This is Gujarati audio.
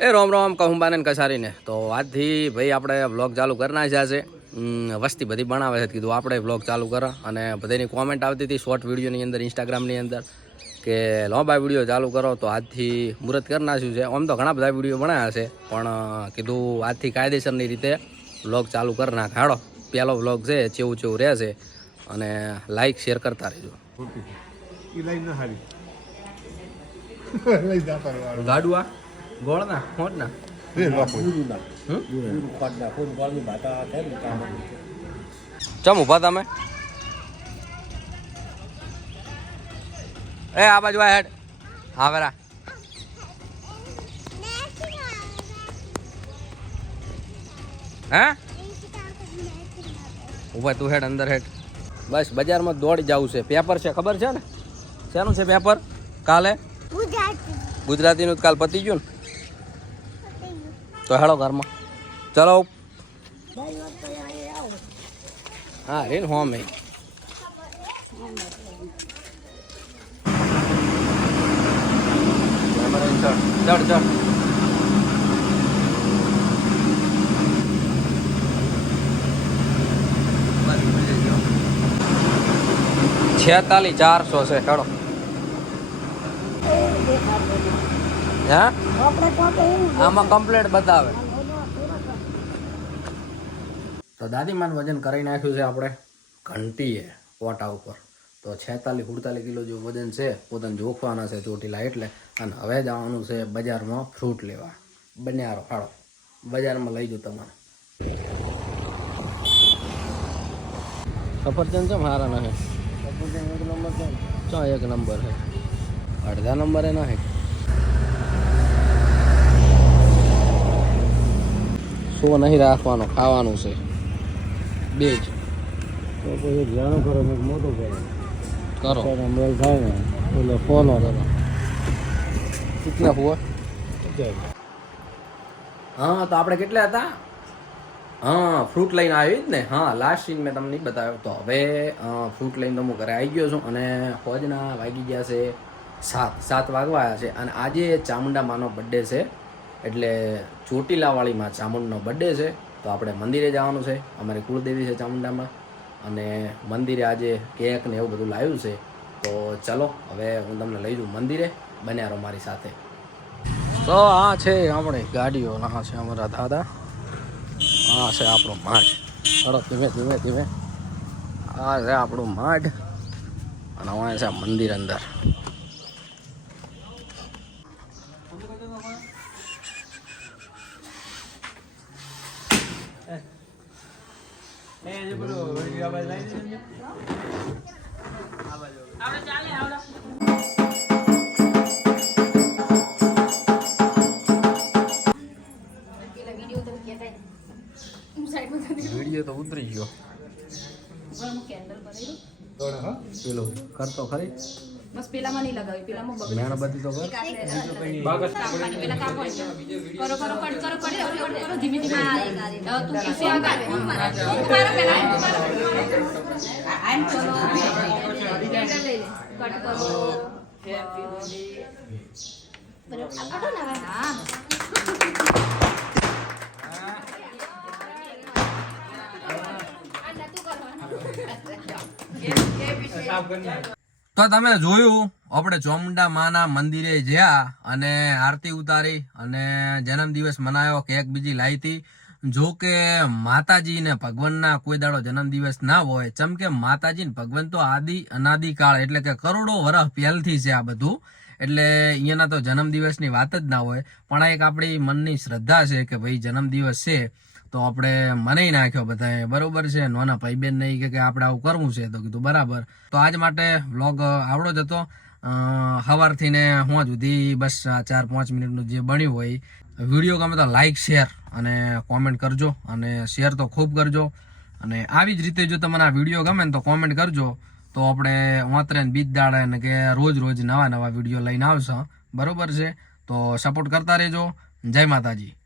એ રોમ રોમ કહુંબાને કસારીને. તો આજથી ભાઈ આપણે વ્લોગ ચાલુ કરી નાખ્યા છે. વસ્તી બધી બનાવે છે. કીધું આપણે વ્લોગ ચાલુ કર. અને બધાની કોમેન્ટ આવતી હતી શોર્ટ વિડીયોની અંદર ઇન્સ્ટાગ્રામની અંદર કે લોબા વીડિયો ચાલુ કરો. તો આજથી મુહૂર્ત કરી નાખ્યું છે. આમ તો ઘણા બધા વીડિયો બનાવ્યા છે. પણ કીધું આજથી કાયદેસરની રીતે વ્લોગ ચાલુ કરી નાખ. હાડો પહેલો વ્લોગ છે ચેવું ચેવું રહેશે અને લાઈક શેર કરતા રહેજો. ઈ લાઈન ના હારી. લઈ જાતા રહેવાનું. ગાડુઆ? ગોળના બાપુ. ચમ ઊભા તમે? એ આ બાજુ આ હેડ. હા વેરા. હે? ઊભા તું હેડ અંદર હેડ. બસ બજારમાં દોડી જવું છે. પેપર છે ખબર છે ને? શેનું છે પેપર? કાલે? ગુજરાતીનું તો કાલ પતી ગયું ને? તો હેડો ઘરમાં. ચલો. હા રે હોમ એ. ચડ ચડ. છેતાલીસ ચારસો છે, હેડો. હે? આમાં કમ્પ્લેટ બતાવે. તો દાદીમાન વજન કરી નાખ્યું છે આપણે ઘંટીએ પોટા ઉપર. તો છેતાલીસ સુડતાલીસ કિલો જેવું વજન છે પોતાને જોખવાના છે ચોટીલા એટલે. અને હવે જવાનું છે બજારમાં ફ્રૂટ લેવા. બન્યારો ફાળો. બજારમાં લઈ જઉં તમારે. સફરજન છે મારા નહીં ચો એક નંબર છે? અડધા નંબરે ના હે શું નહીં રાખવાનો ખાવાનું છે. બે જ. તો એક ધ્યાન કરો મેં મોટું કરો. કરો. મેલ થાય ને એટલે ફોન કરો. કેટલા હુआ હા તો આપણે કેટલા હતા? હા ફ્રૂટ લઈને આવી જ ને. હા લાસ્ટ સીન મેં તમને નહીં બતાવ્યો તો હવે ફ્રૂટ લઈને તો હું ઘરે આવી ગયો છું અને ફોજના વાગી ગયા છે સાત. સાત વાગવા આવ્યા છે અને આજે ચામુંડા માનો બર્થડે છે. એટલે ચોટીલાવાળીમાં ચામુંડનો બર્થડે છે, તો આપણે મંદિરે જવાનું છે. અમારી કુળદેવી છે ચામુંડામાં. અને મંદિરે આજે કેક ને એવું બધું લાવ્યું છે. તો ચલો, હવે હું તમને લઈ જઉં મંદિરે. બન્યા રહો મારી સાથે. તો આ છે આપણે ગાડીઓ. ના છે અમારા દાદા. આ છે આપણો માઠ સરસ ધીમે ધીમે ધીમે. આ છે આપણું માઠ અને અહીંયા છે મંદિર અંદર. વીડિયો તો ઉતરી ગયો. પેલો કરતો ખરી? બસ પેલામાં નહીં લગાવી પેલામાં બગડી મેણબત્તી તો કર. પેલા કામ કરો કરો કટ કરો કટ કરો ધીમે ધીમે. હવે તું કિસ્સે આગળ તું મારા પેલા આમ ચલો કટ તો તમે જોયું, આપણે ચોમુંડા માના મંદિરે જ્યાં અને આરતી ઉતારી અને જન્મદિવસ મનાયો, કેક બીજી લાવી હતી. જો કે માતાજી ને ભગવાનના કોઈ દાડો જન્મદિવસ ના હોય ચમ કે માતાજી ને ભગવાન તો આદિ અનાદિકાળ એટલે કે કરોડો વર્ષ પહેલથી છે આ બધું. એટલે અહીંયાના તો જન્મદિવસની વાત જ ના હોય. પણ આ એક આપણી મનની શ્રદ્ધા છે કે ભાઈ જન્મદિવસ છે, તો આપણે મને નાખ્યો બધાએ. બરોબર છે? નાના ભાઈ બેન નહીં કે આપણે આવું કરવું છે. તો કીધું, બરાબર. તો આજ માટે વ્લોગ આવડો જ હતો. સવારથી ને હું સુધી બસ ચાર પાંચ મિનિટનું જે બન્યું હોય વીડિયો ગમે તો લાઈક શેર અને કોમેન્ટ કરજો અને શેર તો ખૂબ કરજો. અને આવી જ રીતે જો તમને આ વીડિયો ગમે ને તો કોમેન્ટ કરજો. તો આપણે વાંતરે બીજ દાડે ને કે રોજ રોજ નવા નવા વીડિયો લઈને આવશે. બરોબર છે? તો સપોર્ટ કરતા રહેજો. જય માતાજી.